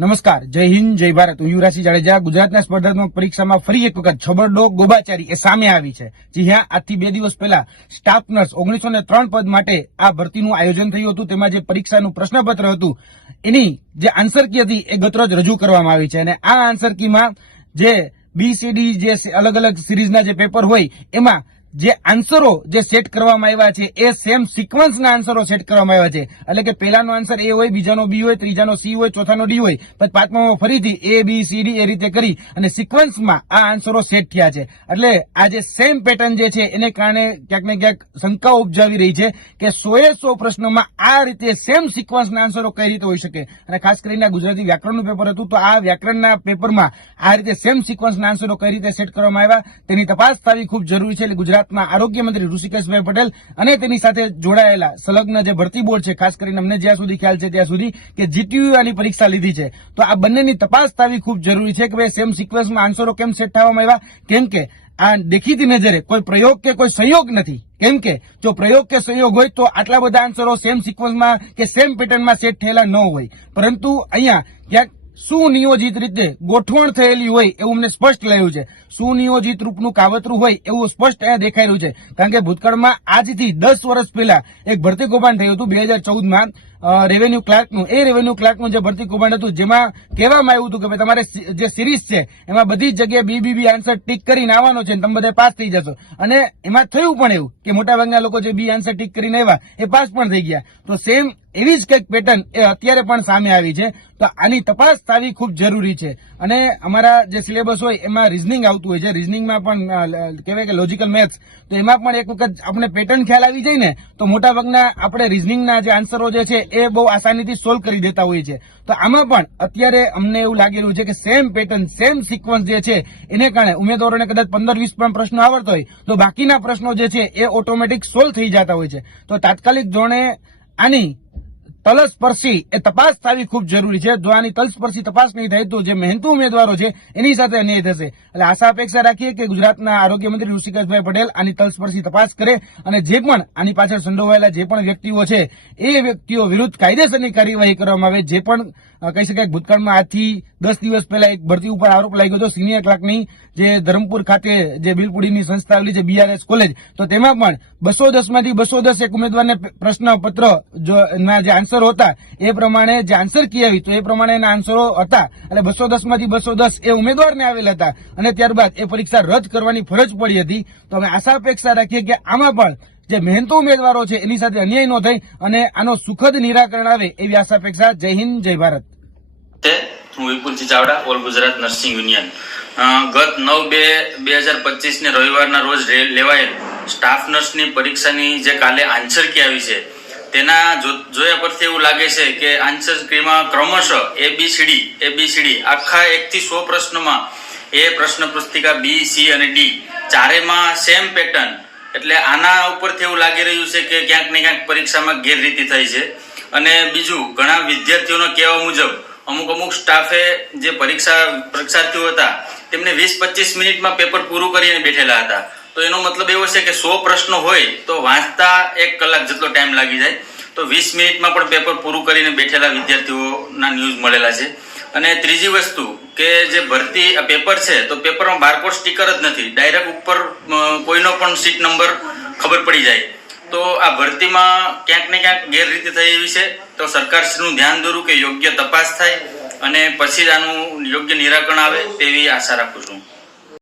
નમસ્કાર, જય હિન્દ, જય ભારત. હું યુવરાજસિંહ જાડેજા, ગુજરાતના સ્પર્ધાત્મક પરીક્ષામાં ફરી એક વખત છબરડો ગોબાચારી એ સામે આવી છે. જી હા, આજથી બે દિવસ પહેલા સ્ટાફ નર્સ ઓગણીસો ત્રણ પદ માટે આ ભરતીનું આયોજન થયું હતું. તેમાં જે પરીક્ષાનું પ્રશ્નપત્ર હતું, એની જે આન્સર કી હતી એ ગતરોજ રજૂ કરવામાં આવી છે. અને આ આન્સર કીમાં જે બીસીડી જે અલગ અલગ સિરીઝના જે પેપર હોય, એમાં જે આન્સરો જે સેટ કરવામાં આવ્યા છે, એ સેમ સિક્વન્સના આન્સરો સેટ કરવામાં આવ્યા છે. એટલે કે પહેલાનો આન્સર એ હોય, બીજાનો બી હોય, ત્રીજાનો સી હોય, ચોથાનો ડી હોય પછી પાંચમામાં ફરીથી એ, બી, સી, ડી એ રીતે કરી અને સિક્વન્સમાં આ આન્સરો સેટ થયા છે. એટલે આ જે સેમ પેટર્ન જે છે, એને કારણે ક્યાંક ને ક્યાંક શંકાઓ ઉપજાવી રહી છે કે સોએ સો પ્રશ્નોમાં આ રીતે સેમ સિક્વન્સના આન્સરો કઈ રીતે હોઈ શકે? અને ખાસ કરીને ગુજરાતી વ્યાકરણનું પેપર હતું, તો આ વ્યાકરણના પેપરમાં આ રીતે સેમ સિક્વન્સના આન્સરો કઈ રીતે સેટ કરવામાં આવ્યા, તેની તપાસ થવી ખૂબ જરૂરી છે. એટલે ગુજરાતના આરોગ્ય મંત્રી ઋષિકેશભાઈ પટેલ અને તેની સાથે જોડાયેલા સંલગ્ન જે ભરતી બોર્ડ છે, ખાસ કરીને અમને જ્યાં સુધી ખ્યાલ છે ત્યાં સુધી કે જીટીયુ આની પરીક્ષા લીધી છે. તો આ બંનેની તપાસ થવી ખૂબ જરૂરી છે કે ભાઈ સેમ સિક્વન્સમાં આન્સરો કેમ સેટ થવામાં આવ્યા? કેમ કે આ દેખીતી નજરે કોઈ પ્રયોગ કે કોઈ સંયોગ નથી. કેમ કે જો પ્રયોગ કે સંયોગ હોય તો આટલા બધા આન્સરો સેમ સિક્વન્સમાં કે સેમ પેટર્નમાં સેટ થયેલા ન હોય. પરંતુ અહીંયા ક્યાંક સુનિયોજિત રીતે ગોઠવણ થયેલી હોય એવું અમને સ્પષ્ટ લાગ્યું છે. સુનિયોજિત રૂપનું કાવતરું હોય એવું સ્પષ્ટ અહીંયા દેખાઈ રહ્યું છે. કારણ કે ભૂતકાળમાં આજથી દસ વર્ષ પહેલા એક ભરતી કૌભાંડ થયું હતું, બે હજાર ચૌદમાં. રેવન્યુ ક્લાર્કનું એ રેવન્યુ ક્લાર્કનું જે ભરતી કૌભાંડ હતું, જેમાં કહેવામાં આવ્યું હતું કે ભાઈ તમારે જે સિરીઝ છે, એમાં બધી જ જગ્યાએ બી બી બી આન્સર ટીક કરીને આવવાનો છે તમે બધા પાસ થઈ જશો. અને એમાં થયું પણ એવું કે મોટાભાગના લોકો જે બી આન્સર ટીક કરીને આવ્યા, એ પાસ પણ થઈ ગયા. તો સેમ એવી જ કંઈક પેટર્ન એ અત્યારે પણ સામે આવી છે. તો આની તપાસ થવી ખૂબ જરૂરી છે. અને અમારા જે સિલેબસ હોય, એમાં રિઝનિંગ આવતું હોય છે. રિઝનિંગમાં પણ કહેવાય કે લોજિકલ મેથ્સ તો એમાં પણ એક વખત આપણે પેટર્ન ખ્યાલ આવી જાય ને, તો મોટાભાગના આપણે રિઝનિંગના જે આન્સરો જે છે એ બહુ આસાનીથી સોલ્વ કરી દેતા હોઈએ છે તો આમાં પણ અત્યારે અમને એવું લાગેલું છે કે સેમ પેટર્ન સેમ સિક્વન્સ જે છે, એને કારણે ઉમેદવારોને કદાચ પંદર, વીસ પણ પ્રશ્નો આવડતો હોય, તો બાકીના પ્રશ્નો જે છે એ ઓટોમેટિક સોલ્વ થઈ જતા હોય છે. તો તાત્કાલિક ધોરણે આની તલસ્પર્શી એ તપાસ થવી ખૂબ જરૂરી છે. જો આની તલસ્પર્શી તપાસ નહીં થાય તો જે મહેનતુ ઉમેદવારો છે, એની સાથે અન્યાય થશે. એટલે આશા અપેક્ષા રાખીએ કે ગુજરાતના આરોગ્ય મંત્રી ઋષિકેશભાઈ પટેલ આની તલસ્પર્શી તપાસ કરે અને જે પણ આની પાછળ સંડોવાયેલા જે પણ વ્યક્તિઓ છે, એ વ્યક્તિઓ વિરુદ્ધ કાયદેસરની કાર્યવાહી કરવામાં આવે. જે પણ કહી શકાય ભૂતકાળમાં આજથી દસ દિવસ પહેલા એક ભરતી ઉપર આરોપ લાગ્યો હતો, સિનિયર ક્લાર્કની, જે ધરમપુર ખાતે જે બિલપુડીની સંસ્થા આવેલી છે બીઆરએસ કોલેજ. તો તેમાં પણ બસો દસમાંથી બસો દસ એક ઉમેદવારને પ્રશ્નપત્ર જો જે આન્સરો હતા. એ પ્રમાણે જે આન્સર કી આવી તો એ પ્રમાણેના આન્સરો હતા. એટલે બસો દસમાંથી બસો દસ એ ઉમેદવારને આવેલા હતા. અને ત્યારબાદ એ પરીક્ષા રદ કરવાની ફરજ પડી હતી. તો અમે આશા અપેક્ષા રાખીએ કે આમાં પણ જે મહેનતુ ઉમેદવારો છે એની સાથે અન્યાય ન થાય અને આનો સુખદ નિરાકરણ આવે એવી આશા અપેક્ષા. જય હિન્દ, જય ભારત. હું Vipulji Chavda, all Gujarat nursing union. ગત નવ બે બે હજાર પચીસને રવિવારના રોજ લેવાયેલ સ્ટાફ નર્સની પરીક્ષાની જે કાલે આન્સર કી આવી છે તેના જોયા પરથી એવું લાગે છે કે આન્સર કીમાં ક્રમશઃ A B C D A B C D આખા એકથી સો પ્રશ્નમાં એ પ્રશ્ન પુસ્તિકા બી સી અને ડી ચારેમાં સેમ પેટર્ન એટલે આના ઉપરથી એવું લાગી રહ્યું છે કે ક્યાંક ને ક્યાંક પરીક્ષામાં ગેરરીતિ થઈ છે. અને બીજું, ઘણા વિદ્યાર્થીઓનો કહેવા મુજબ, અમુક અમુક સ્ટાફે જે પરીક્ષા પરીક્ષાર્થીઓ હતા, તેમને વીસ પચીસ મિનિટમાં પેપર પૂરું કરીને બેઠેલા હતા. તો એનો મતલબ એવો છે કે સો પ્રશ્નો હોય તો વાંચતા એક કલાક જેટલો ટાઈમ લાગી જાય. તો વીસ મિનિટમાં પણ પેપર પૂરું કરીને બેઠેલા વિદ્યાર્થીઓના ન્યૂઝ મળેલા છે. અને ત્રીજી વસ્તુ કે જે ભરતી પેપર છે, તો પેપરમાં બારકોડ સ્ટીકર જ નથી. ડાયરેક્ટ ઉપર કોઈનો પણ સીટ નંબર ખબર પડી જાય. તો આ ભરતીમાં ક્યાંક ને ક્યાંક ગેરરીતિ થઈ એવી છે. તો સરકારશ્રીનું ધ્યાન દોરું કે યોગ્ય તપાસ થાય અને પછી આનું યોગ્ય નિરાકરણ આવે તેવી આશા રાખું છું.